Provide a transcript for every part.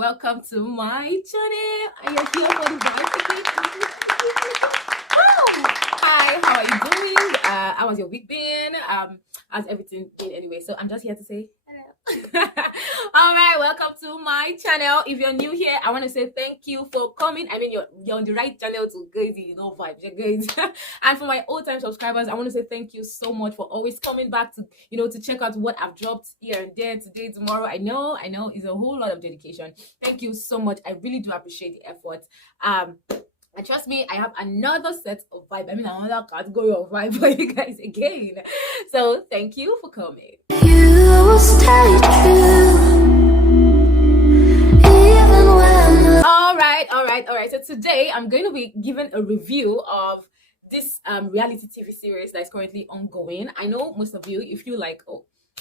welcome to my channel. Are you here for the vibe? Oh, hi, how are you doing? How was your week been? How's everything been anyway? So I'm just here to say hello. All right, welcome to my channel. If you're new here, I want to say thank you for coming. I mean, you're on the right channel to guys, vibes, guys. And for my old time subscribers, I want to say thank you so much for always coming back to to check out what I've dropped here and there, today, tomorrow. I know it's a whole lot of dedication. Thank you so much. I really do appreciate the effort. And trust me, I have another set of vibe. I mean, another category of vibe for you guys again. So thank you for coming. You stay true, even when... All right. So today I'm going to be giving a review of this reality TV series that is currently ongoing. I know most of you, if you like,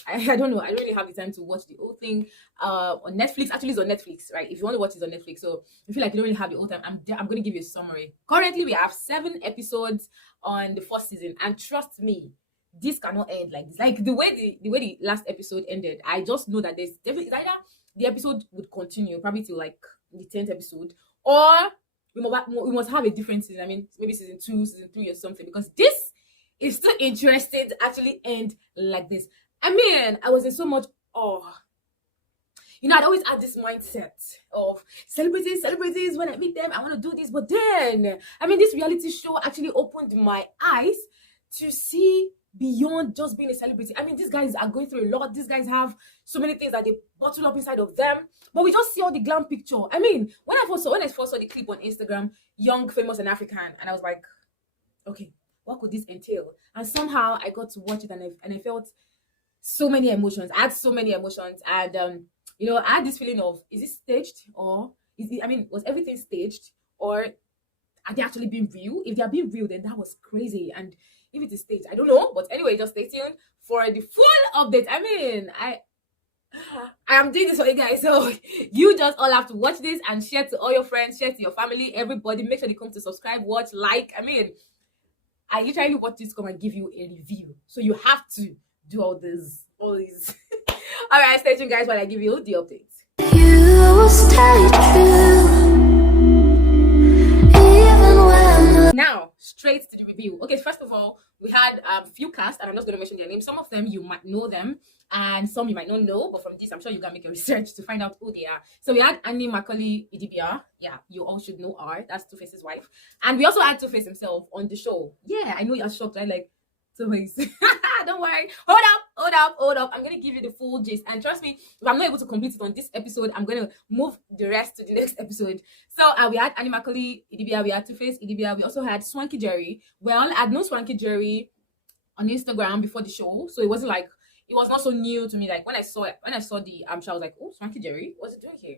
I don't know, I don't really have the time to watch the whole thing on Netflix. Actually, it's on Netflix, right? If you want to watch it on Netflix, so if you like, you don't really have the whole time, I'm going to give you a summary. Currently, we have 7 episodes on the first season, and trust me, this cannot end like this. Like the way the last episode ended, I just know that there's definitely either the episode would continue probably till like the 10th episode, or we must have a different season. I mean, maybe season 2, season 3, or something, because this is still interesting to actually end like this. I mean, I was in so much awe. I'd always had this mindset of celebrities. When I meet them, I want to do this. But then, I mean, this reality show actually opened my eyes to see beyond just being a celebrity. I mean, these guys are going through a lot. These guys have so many things that they bottle up inside of them. But we just see all the glam picture. I mean, when I first saw the clip on Instagram, young, famous, and African, and I was like, okay, what could this entail? And somehow I got to watch it, and I felt so many emotions. I had so many emotions, and I had this feeling of, is it staged, or was everything staged, or are they actually being real? If they are being real, then that was crazy. And if it is staged, I don't know. But anyway, just stay tuned for the full update. I mean, I am doing this for you guys, so you just all have to watch this and share to all your friends, share to your family, everybody. Make sure they come to subscribe, watch, like. I mean, I literally watch this come and give you a review, so you have to do all these. All right, stay tuned, guys, while I give you the updates. You stay true, even when... Now, straight to the review. Okay, first of all, we had a few casts, and I'm just going to mention their names. Some of them you might know them, and some you might not know. But from this, I'm sure you can make a research to find out who they are. So we had Annie Macaulay IDIBIA. Yeah, you all should know her. That's Two-Face's wife. And we also had Two-Face himself on the show. Yeah, I know you're shocked, right? Like, Two-Face. Don't worry. Hold up. I'm going to give you the full gist. And trust me, if I'm not able to complete it on this episode, I'm going to move the rest to the next episode. So we had Annie Macaulay IDIBIA, we had Two-Face IDIBIA, we also had Swanky Jerry. Well, I'd known Swanky Jerry on Instagram before the show, so it wasn't like, it was not so new to me. Like when I saw the show, I was like, oh, Swanky Jerry, what's he doing here?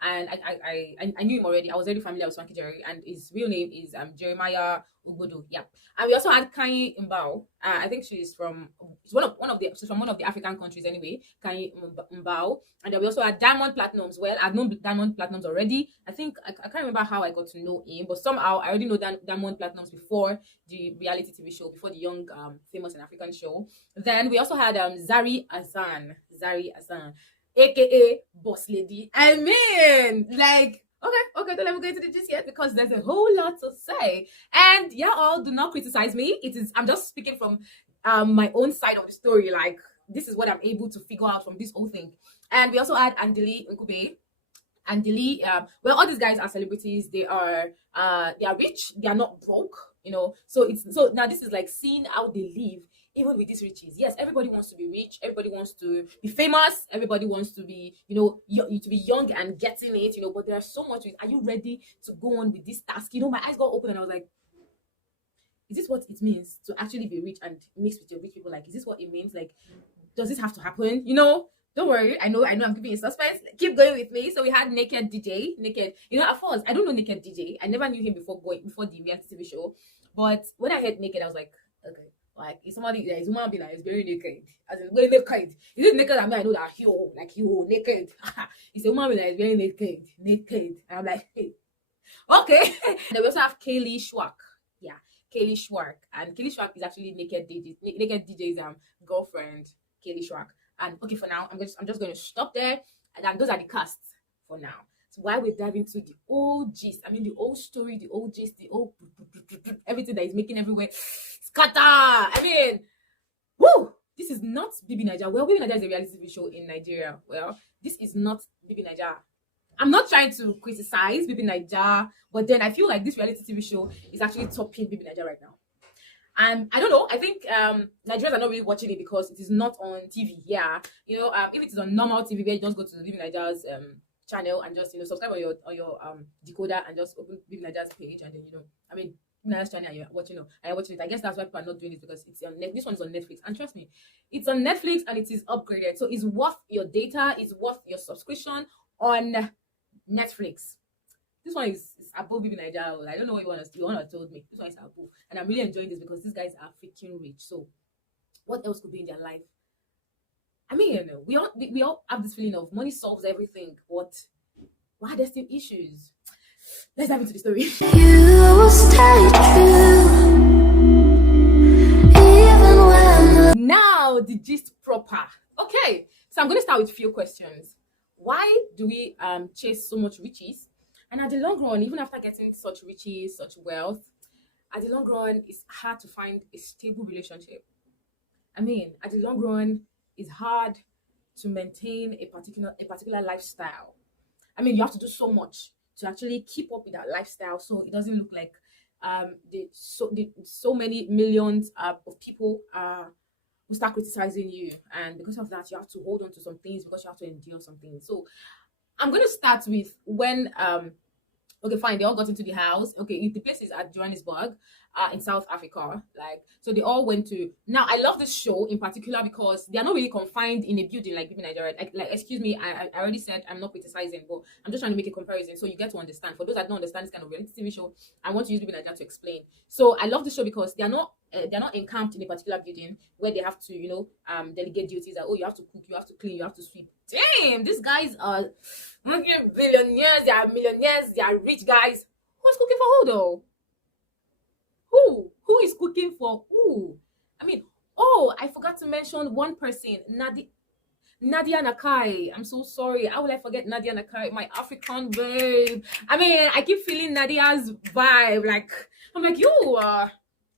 And I knew him already. I was already familiar with Swanky Jerry, and his real name is Jeremiah Ugodo. Yeah. And we also had Kanye Mbao. I think she's from one of the African countries anyway. Kanye Mbao. And then we also had Diamond Platnumz. Well, I've known Diamond Platnumz already. I think I can't remember how I got to know him, but somehow I already know Diamond Platnumz before the reality TV show, before the young famous and African show. Then we also had Zari Hassan, aka Boss Lady. I mean, like, okay, don't let me go into the gist yet, because there's a whole lot to say. And yeah, all do not criticize me. I'm just speaking from my own side of the story. Like, this is what I'm able to figure out from this whole thing. And we also had Andili Nkube. Andili, well, all these guys are celebrities. They are rich. They are not broke. So now this is like seeing how they live even with these riches. Yes, everybody wants to be rich, everybody wants to be famous, everybody wants to be, to be young and getting it, but there's so much. Are you ready to go on with this task? My eyes got open and I was like, is this what it means to actually be rich and mix with your rich people? Like, is this what it means? Like, does this have to happen? Don't worry. I know I'm keeping you suspense. Keep going with me. So we had Naked DJ. Naked. At first, I don't know Naked DJ. I never knew him before the reality TV show. But when I heard Naked, I was like, okay. Like, if somebody, there is a woman being like, is very naked. As in, very naked. Is it naked? I mean, I know that you naked. It's a woman that is very naked. And I'm like, hey. Okay. Then we also have Kaylee Schwark. Yeah, Kaylee Schwark. And Kaylee Schwark is actually Naked DJ's girlfriend, Kaylee Schwark. And okay, for now, I'm just going to stop there. And those are the casts for now. So why we dive into the old gist, I mean the old story, the old gist, the old everything that is making everywhere scatter. I mean, whoo! This is not Bibi Naija. Well, Bibi Naija is a reality TV show in Nigeria. Well, this is not Bibi Naija. I'm not trying to criticize Bibi Naija, but then I feel like this reality TV show is actually topping Bibi Naija right now. And I don't know. I think Nigerians are not really watching it because it is not on TV. Yeah, if it is on normal TV, where you just go to Bibi Naija's channel and just subscribe on your decoder and just open Bibi Naija's page, and then I mean Bibi Naija's channel, and you're watching it. I guess that's why people are not doing it, because it's on this one is on Netflix, and trust me, it's on Netflix and it is upgraded, so it's worth your data, it's worth your subscription on Netflix. This one is above Bibi Naija. I don't know what you want to told me. This one is above, and I'm really enjoying this because these guys are freaking rich. So, what else could be in their life? I mean, we all have this feeling of money solves everything, but why are there still issues? Let's dive into the story. You stay true, even when... Now the gist proper. Okay, so I'm going to start with a few questions. Why do we chase so much riches? And at the long run, even after getting such riches, such wealth, at the long run, it's hard to find a stable relationship. I mean, at the long run, it's hard to maintain a particular lifestyle. I mean, you have to do so much to actually keep up with that lifestyle, so it doesn't look like so many millions of people will start criticizing you, and because of that, you have to hold on to some things because you have to endure some things. So I'm going to start with when okay, fine, they all got into the house. Okay, the place is at Johannesburg, in South Africa. So they all went to... Now, I love this show in particular because they are not really confined in a building like Bibi Naija. Excuse me, I already said I'm not criticizing, but I'm just trying to make a comparison so you get to understand. For those that don't understand this kind of reality TV show, I want to use Bibi Naija to explain. So I love this show because they're not encamped in a particular building where they have to, delegate duties. That, you have to cook, you have to clean, you have to sweep. Damn, these guys are billionaires, they are millionaires, they are rich guys. Who's cooking for who though? Who is cooking for who? I mean, I forgot to mention one person, Nadia Nakai. I'm so sorry. How will I forget Nadia Nakai, my African babe? I mean, I keep feeling Nadia's vibe. I'm like,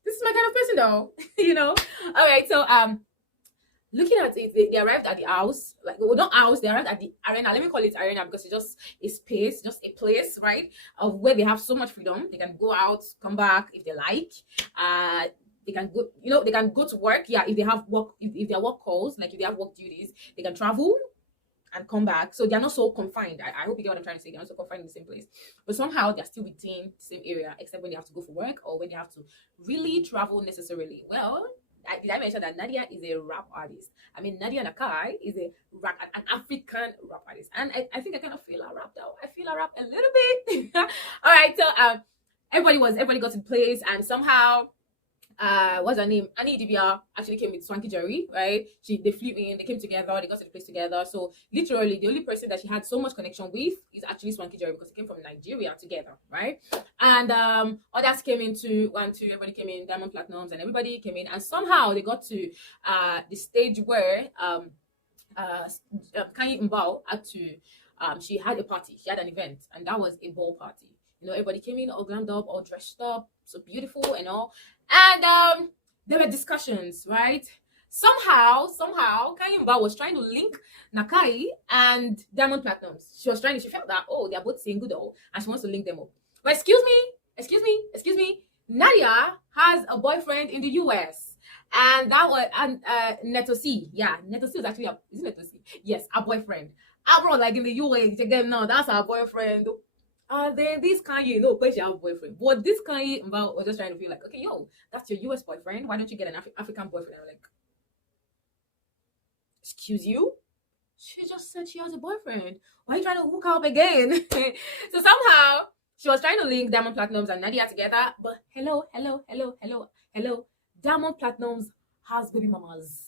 this is my kind of person though. All right, so looking at it, they arrived at the house, not house, they arrived at the arena. Let me call it arena because it's just a space, just a place, right, of where they have so much freedom. They can go out, come back if they like. They can go, they can go to work. Yeah, if they have work, if their work calls, if they have work duties, they can travel and come back. So they're not so confined. I hope you get what I'm trying to say. They're not so confined in the same place, but somehow they're still within the same area, except when they have to go for work or when they have to really travel necessarily. Well, did I mention that Nadia is a rap artist? I mean, Nadia Nakai is an African rap artist, and I think I kind of feel her rap though. I feel her rap a little bit. All right, so everybody got in place, and somehow what's her name? IDIBIA actually came with Swanky Jerry, right? They flew in, they came together, they got to the place together. So literally, the only person that she had so much connection with is actually Swanky Jerry because they came from Nigeria together, right? And others came into everybody came in, Diamond Platinums, and everybody came in, and somehow they got to the stage where Kanye Mbao had to she had a party, she had an event, and that was a ball party. Everybody came in all glammed up, all dressed up, so beautiful and all. And there were discussions, right? Somehow, Kanye Mbao was trying to link Nakai and Diamond Platinums. She felt that, they are both saying good all, and she wants to link them up. But excuse me, Nadia has a boyfriend in the US. And that was, Neto C. Yeah, Neto C is actually, is it Neto C? Yes, our boyfriend. Abroad, in the US, again, now, that's our boyfriend. Then this Kanye, because she have a boyfriend. But this Kanye was just trying to feel like, okay, that's your US boyfriend. Why don't you get an African boyfriend? I'm like, excuse you? She just said she has a boyfriend. Why are you trying to hook up again? So somehow, she was trying to link Diamond Platinums and Nadia together. But hello. Diamond Platinums has baby mamas.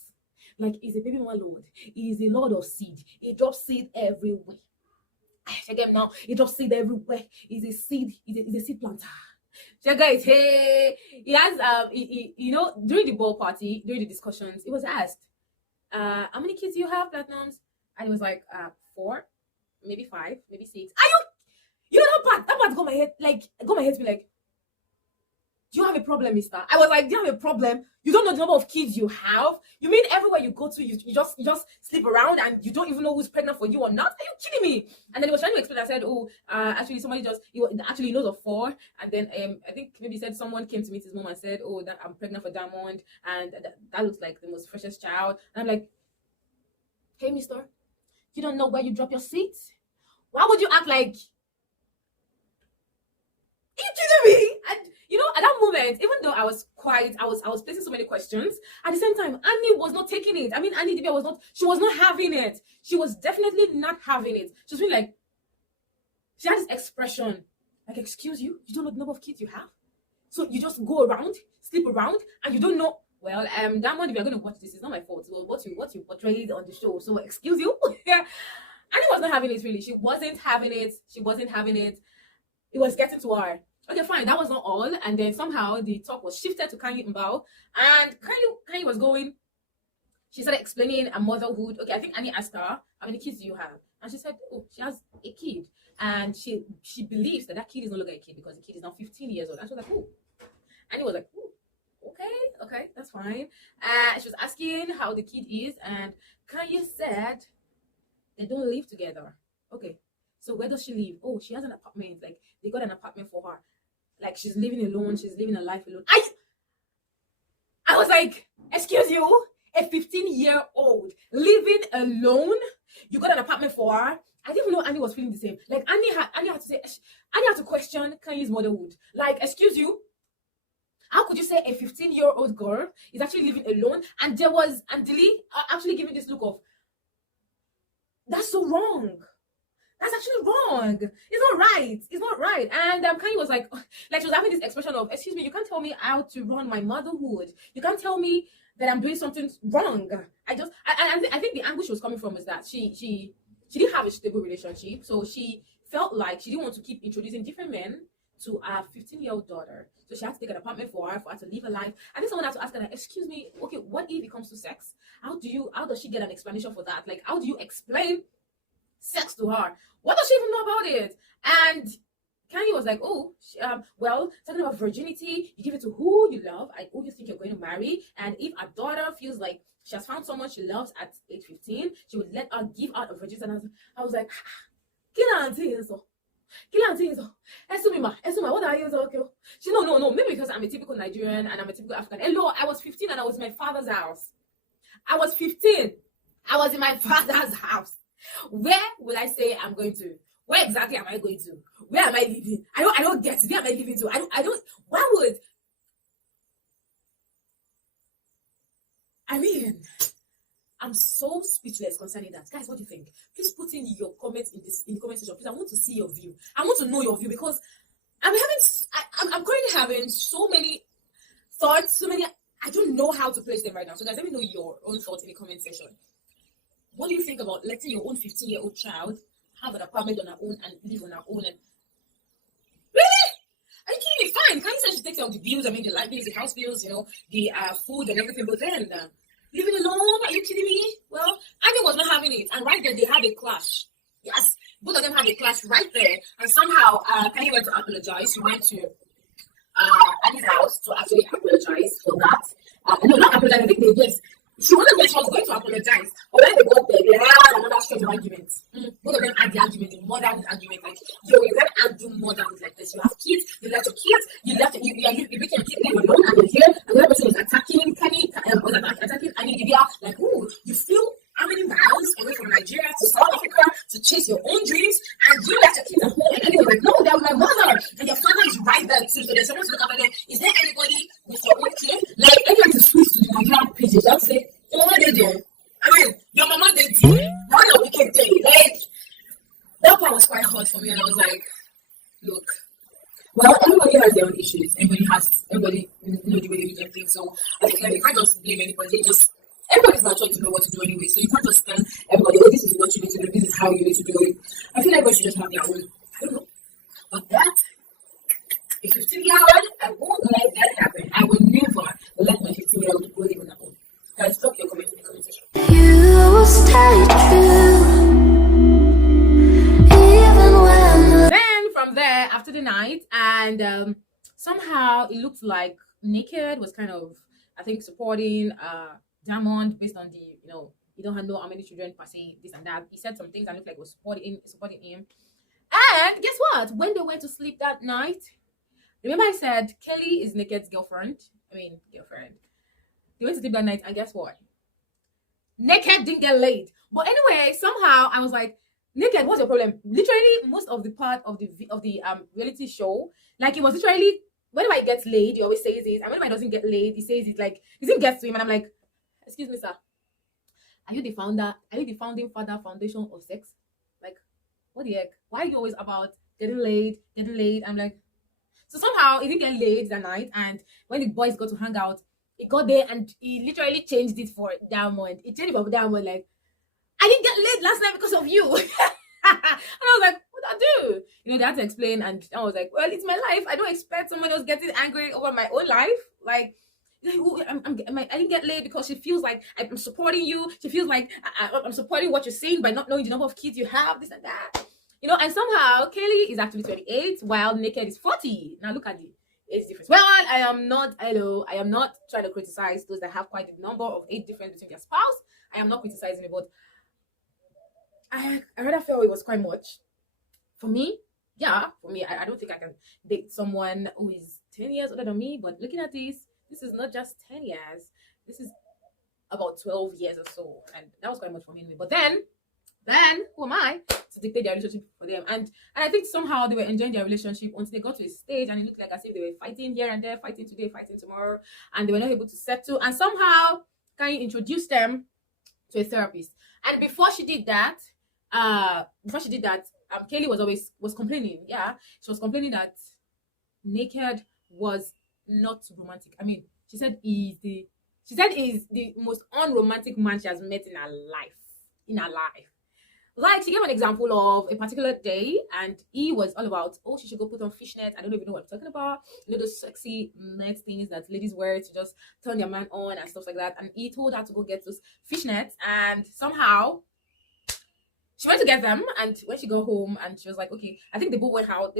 He's a baby mama lord. He's a lord of seed. He drops seed everywhere. Check him now. He drops seed everywhere. He's a seed planter. Check guys, hey. He has during the ball party, during the discussions, it was asked, how many kids do you have, Platinums? And it was like 4, maybe 5, maybe 6. You know that part got my head to be like, do you have a problem, mister? I was like, do you have a problem? You don't know the number of kids you have? You mean everywhere you go to, you just sleep around and you don't even know who's pregnant for you or not? Are you kidding me? And then he was trying to explain. I said, oh, actually somebody actually knows of 4. And then I think maybe he said someone came to meet his mom and said, oh, that I'm pregnant for Diamond, and that looks like the most freshest child. And I'm like, hey, mister, you don't know where you drop your seat? Why would you act like, are you kidding me? And at that moment, even though I was quiet, I was placing so many questions. At the same time, Annie was not taking it. I mean, IDIBIA was not having it. She was definitely not having it. She was really like, she had this expression, like, excuse you, you don't know the number of kids you have? So you just go around, sleep around, and you don't know. Well, Diamond, if you're going to watch this, it's not my fault. Well, what you portrayed on the show, so excuse you. Yeah. Annie was not having it, really. She wasn't having it. It was getting to her. Okay, fine, that was not all. And then somehow the talk was shifted to Kanye Mbao. And Kanye was going, she started explaining a motherhood. Okay, I think Annie asked her, how many kids do you have? And she said, oh, she has a kid. And she believes that kid is no longer a kid because the kid is now 15 years old. And she was like, oh. Annie was like, oh, okay, that's fine. She was asking how the kid is. And Kanye said, they don't live together. Okay, so where does she live? Oh, she has an apartment. Like, they got an apartment for her. Like, she's living alone. She's living a life alone. I was like, excuse you? A 15-year-old living alone? You got an apartment for her? I didn't even know Annie was feeling the same. Like, Annie had to question Kanye's motherhood. Like, excuse you? How could you say a 15-year-old girl is actually living alone? And Dilly actually giving this look of, that's so wrong. That's actually wrong. It's not right. And Kanye was like she was having this expression of, excuse me, you can't tell me how to run my motherhood. You can't tell me that I'm doing something wrong. I think the angle she was coming from is that she didn't have a stable relationship, so she felt like she didn't want to keep introducing different men to our 15-year-old daughter. So she had to take an apartment for her to live her life. I think someone had to ask her, like, excuse me, okay, what if it comes to sex? How does she get an explanation for that? Like, how do you explain sex to her? What does she even know about it? And Kanye was like, oh, well, talking about virginity, you give it to who you love and who you think you're going to marry. And if a daughter feels like she has found someone she loves at age 15, she would let her give out a virginity. And I was like, what are you talking? She no, maybe because I'm a typical Nigerian and I'm a typical African. Hello, I was 15 and I was in my father's house. I was 15. I was in my father's house. Where will I say I'm going to? Where exactly am I going to? Where am I living? I don't get it. Where am I living to? I'm so speechless concerning that. Guys, what do you think? Please put in your comments in the comment section. Please, I want to see your view. I want to know your view because I'm currently having so many thoughts, I don't know how to place them right now. So guys, let me know your own thoughts in the comment section. What do you think about letting your own 15-year-old child have an apartment on her own and live on her own? And really? Are you kidding me? Fine. Kanye said she takes out the bills. I mean, the light bills, the house bills, the food and everything. But then living alone? Are you kidding me? Well, Annie was not having it, and right there they had a clash. Yes, both of them had a clash right there, and somehow Kanye went to apologize. She went to Annie's house to actually apologize for that. No, not apologize. Yes. She wasn't when she was going to apologize. But when they got there, they had another stretch of argument. Both of them had the argument, the motherhood argument. Like, yo, you can't undo motherhood like this. You have kids, you left your kids, you make your kids live alone, and you're here, and the other person was attacking Annie Dibia. Like, ooh, you flew how many miles away from Nigeria to South Africa to chase your own dreams, and you left your kids at home. And Annie was like, no, they're my mother, and your father is right there too. So there's someone to look after them. Is there anybody with your own kid? Like, anyone to switch to the Nigerian pages, I'll say, oh, what they do? I mean, your mama did it. Now your wicked day. Like, that part was quite hard for me, and I was like, look, well, everybody has their own issues. Everybody know the way they do things. So I think you can't just blame anybody. Everybody's not trying to know what to do anyway. So you can't just tell everybody, oh, this is what you need to do, this is how you need to do it. I feel like everybody should just have their own. I don't know. But that, a 15-year-old, I won't let that happen. I will never let my 15-year-old go live on their own. Guys, drop your comments in the comment section. You stay true, even when. Then from night, and somehow it looked like Naked was kind of, I think, supporting Diamond based on the, you don't know how many children per se, this and that. He said some things and looked like it was supporting him. And guess what? When they went to sleep that night, remember I said Kelly is Naked's girlfriend. Girlfriend. They went to sleep that night, and guess what? Naked didn't get laid. But anyway, somehow I was like, Naked, what's your problem? Literally, most of the part of the reality show, like, it was literally, whenever he gets laid, he always says it, and whenever he doesn't get laid, he says it, like, he didn't get to him, and I'm like, excuse me, sir, are you the founding father foundation of sex? Like, what the heck? Why are you always about getting laid? I'm like, so somehow he didn't get laid that night, and when the boys got to hang out, he got there and he literally changed it for Diamond. He changed it for Diamond, like, I didn't get laid last night because of you. And I was like, what did I do? They had to explain, and I was like, well, it's my life. I don't expect someone else getting angry over my own life. Like, I didn't get laid because she feels like I'm supporting you. She feels like I'm supporting what you're saying by not knowing the number of kids you have, this and that. And somehow Kelly is actually 28 while Naked is 40. Now look at the age difference. Well, I am not trying to criticize those that have quite a number of age difference between their spouse. I am not criticizing it, but I rather felt it was quite much. For me, I don't think I can date someone who is 10 years older than me, but looking at this is not just 10 years. This is about 12 years or so, and that was quite much for me anyway. But then who am I to dictate their relationship for them? And I think somehow they were enjoying their relationship until they got to a stage and it looked like as if they were fighting here and there, fighting today, fighting tomorrow, and they were not able to settle. And somehow Kanye introduced them to a therapist. And before she did that, Kelly was complaining. Yeah, she was complaining that Naked was not romantic. I mean, she said he's the most unromantic man she has met in her life. Like, she gave an example of a particular day, and he was all about, oh, she should go put on fishnet. I don't even know what I'm talking about. Those sexy net things that ladies wear to just turn their man on and stuff like that. And he told her to go get those fishnets, and somehow she went to get them. And when she got home, and she was like, okay, I think they both went out,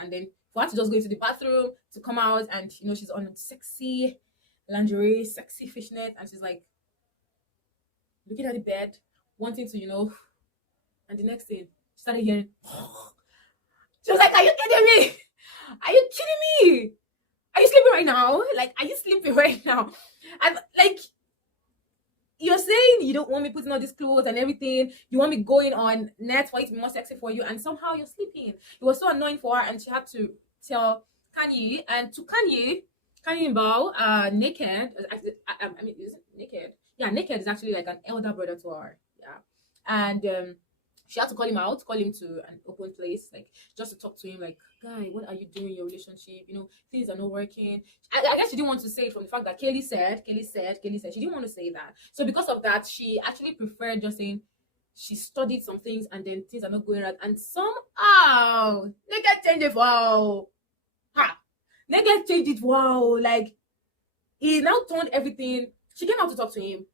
and then for her to just go into the bathroom to come out, and she's on sexy lingerie, sexy fishnet, and she's like looking at the bed, wanting to, and the next thing, she started hearing, she was like, are you kidding me? Are you kidding me? Are you sleeping right now? Like, are you sleeping right now? And like, you're saying you don't want me putting on these clothes and everything. You want me going on net for it to be more sexy for you, and somehow you're sleeping. It was so annoying for her, and she had to tell Kanye. And to Kanye Mbao, Naked, is it Naked? Yeah, Naked is actually like an elder brother to her. Yeah. And she had to call him to an open place, like, just to talk to him, like, guy, what are you doing in your relationship? Things are not working. I guess she didn't want to say it from the fact that Kelly said. She didn't want to say that. So because of that, she actually preferred just saying she studied some things and then things are not going right. And somehow, Naked changed it. Wow. Naked changed it. Wow. Like, he now turned everything. She came out to talk to him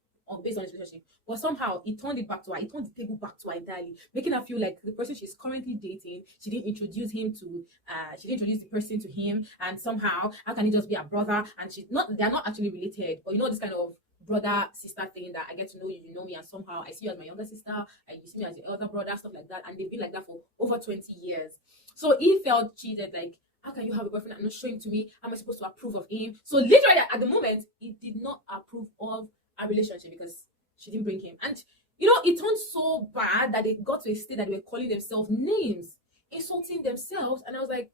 based on his relationship, but somehow he turned it back to her. He turned the table back to her entirely, making her feel like the person she's currently dating, she didn't introduce the person to him, and somehow how can he just be a brother? And they're not actually related, but this kind of brother sister thing that I get to know you, you know me, and somehow I see you as my younger sister, and you see me as your elder brother, stuff like that, and they've been like that for over 20 years. So he felt cheated, like, how can you have a boyfriend and not showing to me? How am I supposed to approve of him? So literally at the moment, he did not approve of a relationship because she didn't bring him. And it turned so bad that they got to a state that they were calling themselves names, insulting themselves. And I was like,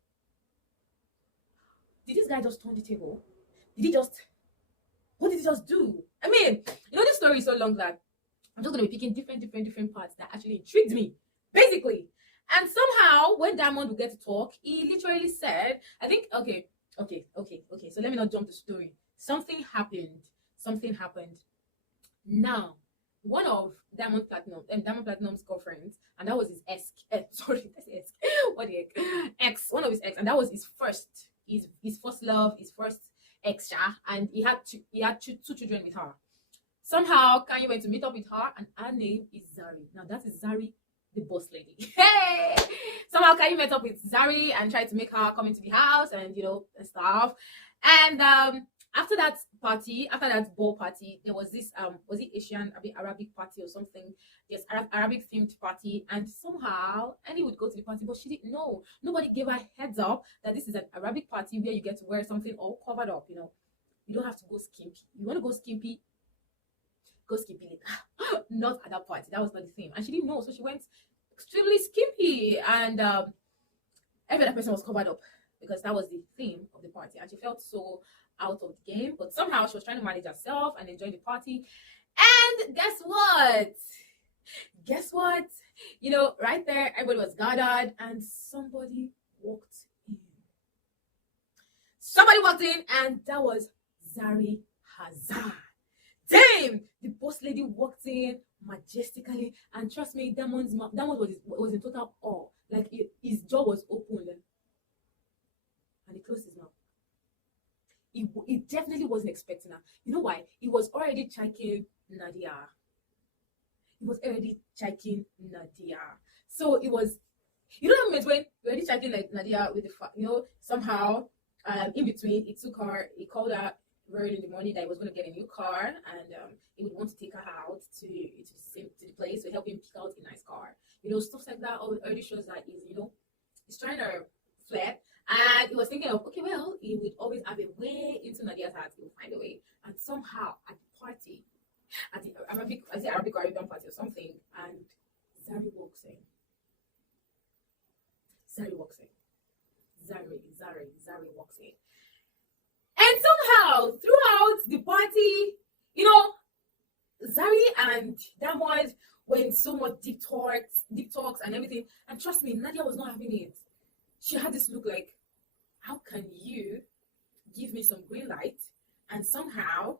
did this guy just turn the table? What did he just do? I mean, this story is so long that I'm just going to be picking different parts that actually intrigued me, basically. And somehow, when Diamond would get to talk, he literally said, I think, okay. So let me not jump the story. Something happened. Now, one of Diamond Platinum's girlfriends, and that was his ex. What the heck? One of his ex, and that was his first love, his first ex, and he had two children with her. Somehow, Kanye went to meet up with her, and her name is Zari. Now, that is Zari, the boss lady. Hey! Somehow somehow Kai met up with Zari and tried to make her come into the house and and stuff. And after that party, after that ball party, there was this was it Asian, Arabic party or something? Yes, Arabic themed party. And somehow Annie would go to the party, but she didn't know. Nobody gave her heads up that this is an Arabic party where you get to wear something all covered up. You don't have to go skimpy. You want to go skimpy, go skimpy later. Not at that party. That was not the theme. And she didn't know, so she went extremely skimpy. And every other person was covered up because that was the theme of the party. And she felt so out of the game. But somehow she was trying to manage herself and enjoy the party. And guess what? Guess what? Right there, everybody was gathered and somebody walked in. Somebody walked in, and that was Zari Hazard. Damn! The boss lady walked in majestically, and trust me, Damon was in total awe. Like his jaw was open, and he closed his mouth. He definitely wasn't expecting her. You know why? He was already checking Nadia. So it was, that moment when you're already chatting like Nadia with somehow in between he called her very in the morning that he was going to get a new car, and he would want to take her out to the place to help him pick out a nice car. Stuff like that already shows that he's trying to flirt. And he was thinking of, okay, well, he would always have a way into Nadia's heart. He would find a way. And somehow at the party, at the Arabic Caribbean party or something, and Zari walks in. Zari walks in. And somehow, throughout the party, Zari and Diamond were in so much deep talks and everything. And trust me, Nadia was not having it. She had this look like, how can you give me some green light and somehow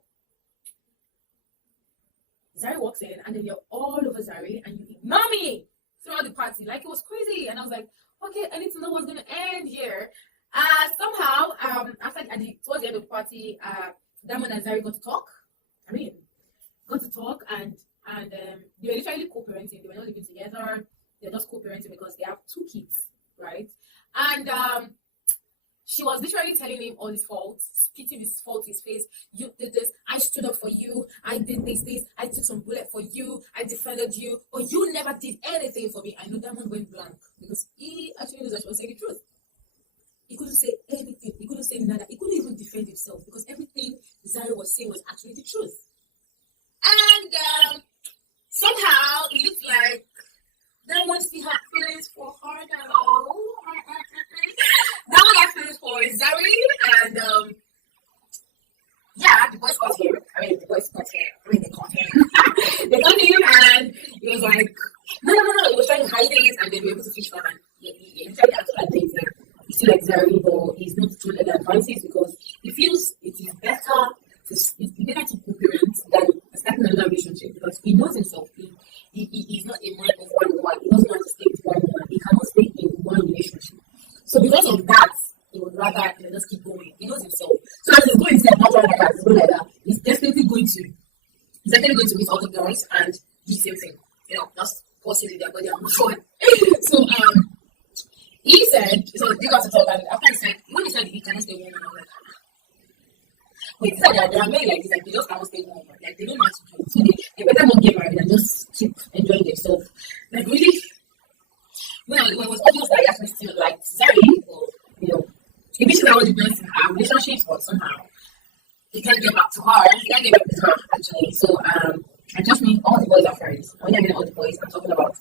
Zari walks in and then you're all over Zari and you ignore me throughout the party like it was crazy. And I was like, okay, I need to know what's going to end here. Somehow, towards the end of the party, Diamond and Zari got to talk. And they were literally co-parenting. They were not living together. They're just co-parenting because they have 2 kids, right? And she was literally telling him all his faults, spitting his faults in his face. You did this, I stood up for you, I did this, I took some bullet for you, I defended you, but you never did anything for me. I know Diamond went blank because he actually knew that she was saying the truth. He couldn't say anything, he couldn't say nada, he couldn't even defend himself because everything Zari was saying was actually the truth. And somehow it looked like Diamond still had feelings for her now. Diamond had feelings for Zari, and the boys got him. They caught him. They got him, and he was like, no. He was trying to hide it, and they were able to fish them. And he tried to ask her things like, you see, like Zari, though, he's not true legal advances because he feels it is better to co-parent than starting another relationship because he knows himself. He's not a man of one woman. He doesn't want to stay with one woman. He cannot stay in one relationship. So because of that, he would rather just keep going. He knows himself. So as he's going to like that, he's definitely going to meet other girls and do the same thing. Just possibly their body and move on. So he said, so they got to talk, and after when he said he cannot stay with one woman, wait, he said that there are men like this, like they just cannot stay with one woman. Like they don't know how to do it. So they better not get married and just keep enjoying themselves. Like really, when it was obvious that he actually still liked Zari, he wishes that was the best in our relationships, but somehow he can't get back to her. He can't get back to her actually. So I just mean all the boys are friends. When I mean all the boys, I'm talking about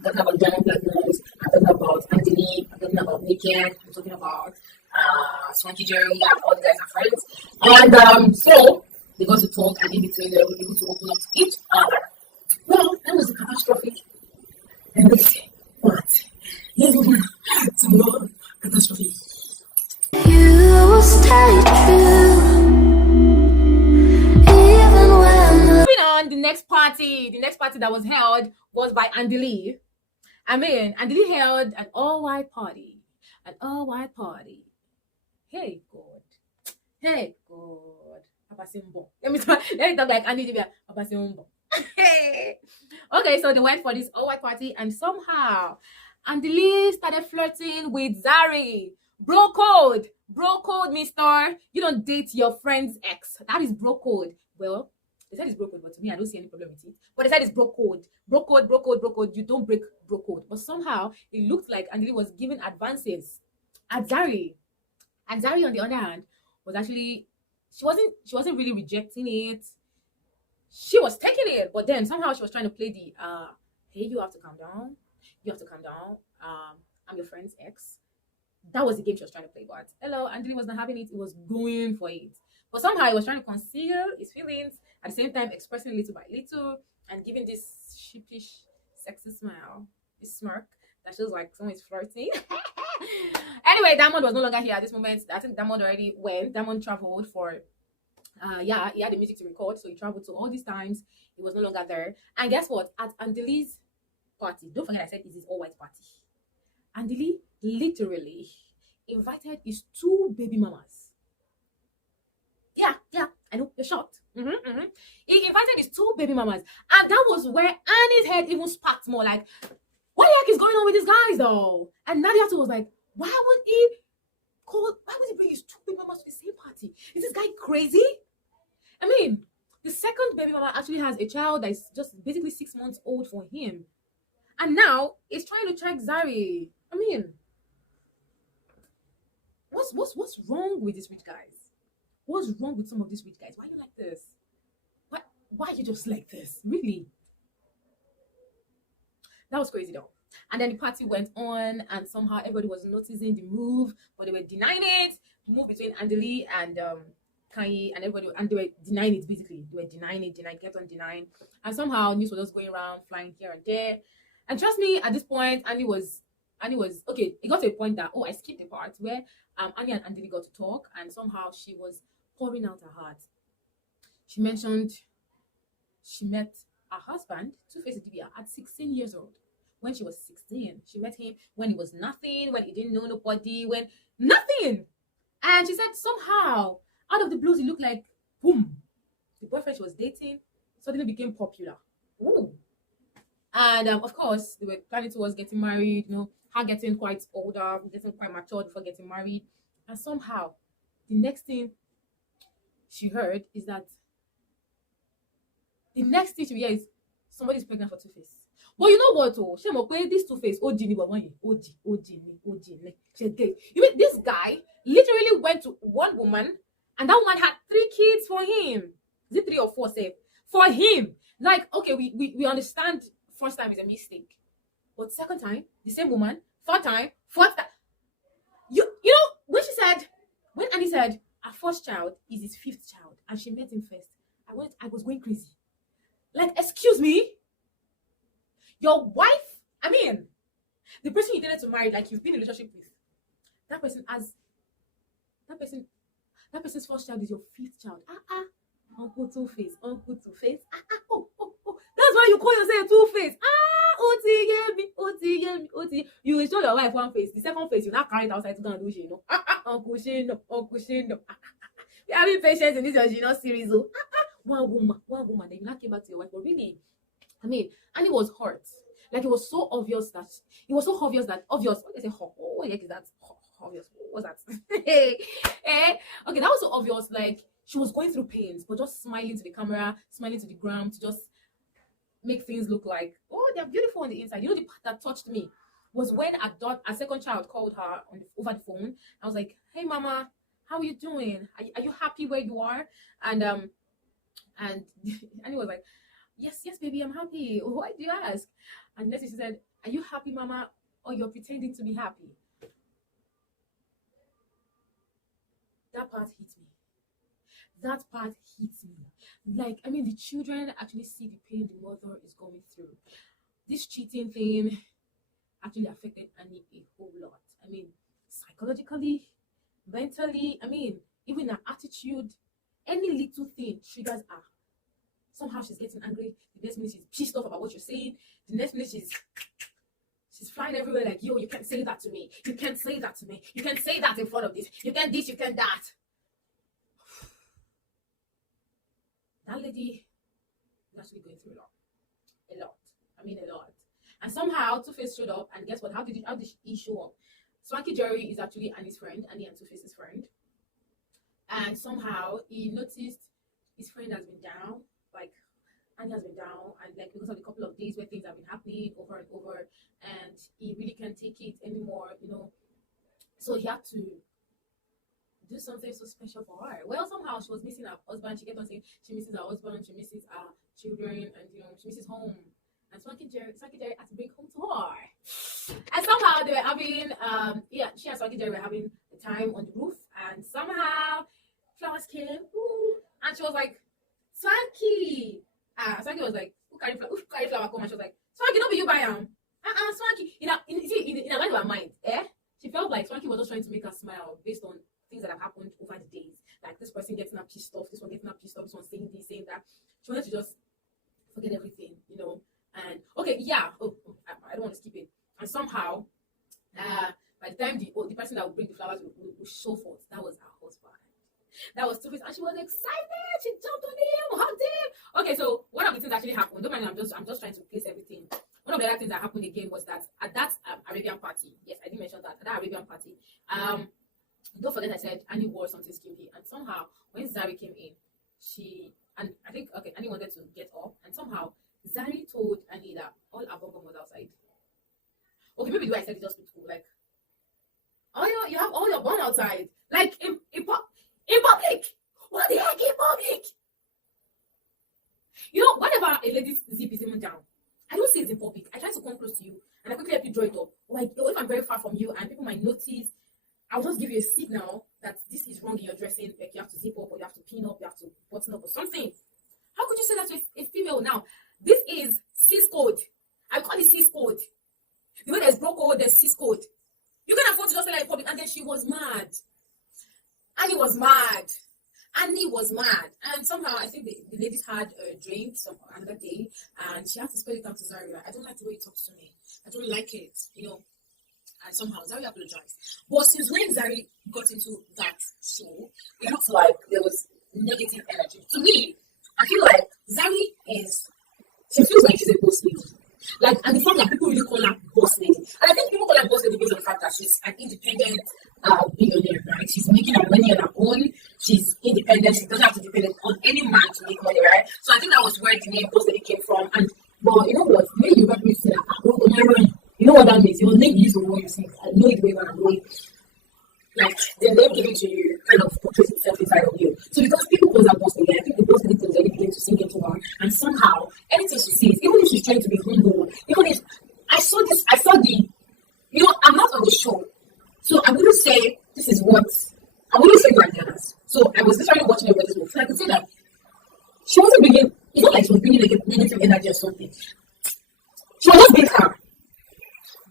Diamond Platinums, I'm talking about Anthony, I'm talking about Naked, I'm talking about Swanky Jerry, and all the guys are friends. And so they got to talk, and in between they were able to open up to each other. Well, that was a catastrophic. And they say, what? Let's move on to more catastrophe. You stay true. Moving on, the next party that was held was by Andy Lee. Andy Lee held an all-white party. Hey God. Let me talk like IDIBIA. Okay, so they went for this all-white party, and somehow Andili started flirting with Zari. Bro code, mister. You don't date your friend's ex. That is bro code. Well, they said it's bro code, but to me, I don't see any problem with it. But they said it's bro code. Bro code. You don't break bro code. But somehow, it looked like Andili was giving advances at Zari. And Zari, on the other hand, was actually, she wasn't really rejecting it. She was taking it, but then somehow she was trying to play the hey, you have to calm down. You have to calm down. I'm your friend's ex. That was the game she was trying to play. But hello, Andili was not having it. He was going for it. But somehow he was trying to conceal his feelings at the same time expressing little by little and giving this sheepish, sexy smile, this smirk that shows like someone is flirting. Anyway, Diamond was no longer here at this moment. I think Diamond already went. Diamond traveled for yeah, he had the music to record, so he traveled to all these times. He was no longer there. And guess what? At Andili's party, don't forget I said it's his all-white party. Andili literally invited his 2 baby mamas. Yeah, I know, you're shocked. He invited his 2 baby mamas. And that was where Annie's head even sparked more. Like, what the heck is going on with these guys, though? And Nadia too was like, why would he bring his 2 baby mamas to the same party? Is this guy crazy? I mean, the second baby mama actually has a child that is just basically 6 months old for him. And now he's trying to check Zari. I mean, what's wrong with these rich guys? What's wrong with some of these rich guys? Why are you like this? Why are you just like this? Really? That was crazy though. And then the party went on, and somehow everybody was noticing the move, but they were denying it. The move between Andili and Kanye and everybody, and they were denying it basically. They were denying, kept on denying. And somehow news was just going around, flying here and there. And trust me, at this point, Annie was okay. It got to a point that I skipped the part where Annie and Andili got to talk, and somehow she was pouring out her heart. She mentioned she met her husband, Two-Face IDIBIA, at 16 years old. When she was 16, she met him when he was nothing, when he didn't know nobody, when nothing. And she said somehow, out of the blues, it looked like, boom, the boyfriend she was dating suddenly became popular. Ooh. And of course, they were planning towards getting married, her getting quite older, getting quite mature before getting married. And somehow, the next thing she heard is that is somebody's pregnant for Two-Face. But you know what? She mo pe this Two-Face OG ni baba yen. OG ni. You mean this guy literally went to one woman, and that woman had 3 kids for him. Is it 3 or 4, say? For him. Like, okay, we understand first time is a mistake. But second time, the same woman, third time, fourth time. You know, when Annie said her first child is his 5th child, and she met him first, I was going crazy. Like, excuse me? Your wife, I mean, the person you intended to marry, like you've been in a relationship with, that person's first child is your 5th child. Uncle Two-Face. Oh. That's why you call yourself Two-Face. OT. You will show your wife one face. The second face, you now carry it outside to go and do shit, Uncle Shino. We are having patience in this your series. One woman, then you now came back to your wife. But really, I mean, and it was hurt. Like, it was so obvious that what they say, what the heck is that? Obvious. What's that? Okay, that was so obvious. Like, she was going through pains, but just smiling to the camera, smiling to the ground, to just make things look like, they're beautiful on the inside. You know, the part that touched me was when a second child called her over the phone. I was like, hey mama, how are you doing? Are you happy where you are? And he was like, yes baby, I'm happy. Why do you ask? And next she said, are you happy mama, or you're pretending to be happy? That part hits me. Like, I mean, the children actually see the pain the mother is going through. This cheating thing actually affected Annie a whole lot. I mean, psychologically, mentally, I mean, even her attitude, any little thing triggers her. Somehow she's getting angry. The next minute she's pissed off about what you're saying. The next minute she's flying everywhere like, yo, you can't say that to me. You can't say that to me. You can't say that in front of this. You can't this, you can't that. That lady is actually going through a lot. I mean, a lot. And somehow Two-Face showed up, and guess what? How did he show up? Swanky Jerry is actually Annie's friend, Annie and Two-Face's friend. And somehow he noticed his friend has been down, like Annie has been down, and like because of the couple of days where things have been happening over and over, and he really can't take it anymore, So he had to do something so special for her. Well, somehow she was missing her husband. She kept on saying she misses her husband, she misses her children, and she misses home. And Swanky Jerry had to bring home to her. And somehow they were having she and Swanky Jerry were having a time on the roof, and somehow flowers came, and she was like, Swanky. Swanky was like, who carry flower come? And she was like, Swanky, don't be you buy them. Swanky. In a line of her mind, she felt like Swanky was just trying to make her smile based on things that have happened over the days. Like this person getting up pissed off, this one getting up pissed off, this one saying this, saying that. She wanted to just forget everything, And okay, yeah. I don't want to skip it. And somehow, by the time the person that would bring the flowers would show forth, that was her husband. That was Two-Face, and she was excited. She jumped on him, hugged him. Okay, so one of the things actually happened. Don't mind me, I'm just trying to place everything. One of the other things that happened again was that at that Arabian party, yes, I did mention that at that Arabian party, don't forget I said Annie wore something skimpy, and somehow when Zari came in, Annie wanted to get up, and somehow Zari told Annie that all her bonbon was outside. Okay, maybe the way I said it just looked cool, like, oh, you have all your bomb outside, like in public. What the heck in public? Whenever a lady's zip is even down, I don't say it's in public. I try to come close to you and I quickly help you draw it up. Like, if I'm very far from you and people might notice, I'll just give you a signal that this is wrong in your dressing. Like, you have to zip up, or you have to pin up, you have to button up, or something. How could you say that to a female now? This is cis code. I call it cis code. You know, there's bro code, there's cis code. You can afford to just say that in public. And then she was mad. Annie was mad. And somehow, I think the ladies had a drink another day, and she had to spell it out to Zari. I don't like the way he talks to me. I don't like it, And somehow, Zari apologized. But since when Zari got into that show, it looks like there was negative energy. To me, I feel like Zari she feels like she's a boss lady. Like, and the fact that people really call her boss lady. And I think people call her boss lady based on the fact that she's an independent billionaire, right? She's making her money on her own. She's independent. She doesn't have to depend on any man to make money, right? So I think that was where the name boss lady came from. But you know what? When you got me to say that, you know what that means? Your name is the one you see. I know it way when I'm going. Like, the name given to you kind of portrays itself inside of you. So because people call her boss lady, I think the boss lady could really begin to sink into her. And somehow, anything she sees, even if she's trying to be humble, even if I saw the, I'm not on the show. So I wouldn't say this is what, I wouldn't say like that. So I was literally watching everybody's move. So I could say that she wasn't bringing, it's not like she was bringing negative energy or something. She was just being her.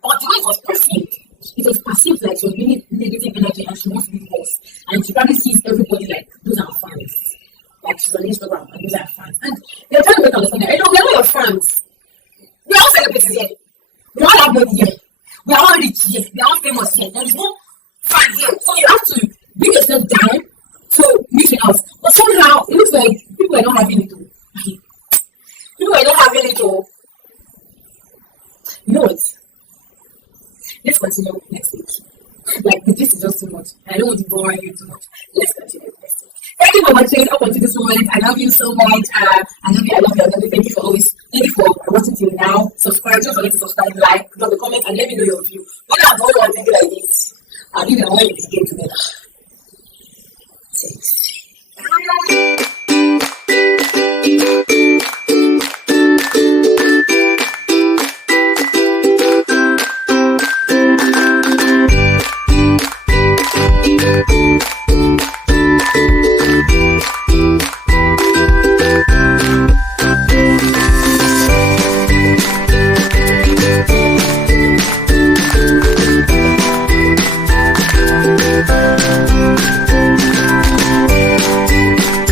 But the way it was perceived like she was bringing negative energy and she wants to be the boss. And she probably sees everybody like, those are fans. Like, she's on Instagram and those are fans. And they're trying to make her understand that, we're not your fans. We're all celebrities here. We all have money here. We are all rich here. We are all famous here. There is no fans here. So you have to bring yourself down to meet with us. But somehow, it looks like people are not having it all. People are not having it all. You know what? Let's continue next week. Like, this is just too much. I don't want to bore you too much. Let's continue next week. Thank you for watching up until this moment. I love you so much. I love you. Thank you for watching till now. Subscribe. Don't forget to subscribe, like, drop a comment, and let me know your view. When I'm all thinking like this, I'll give you a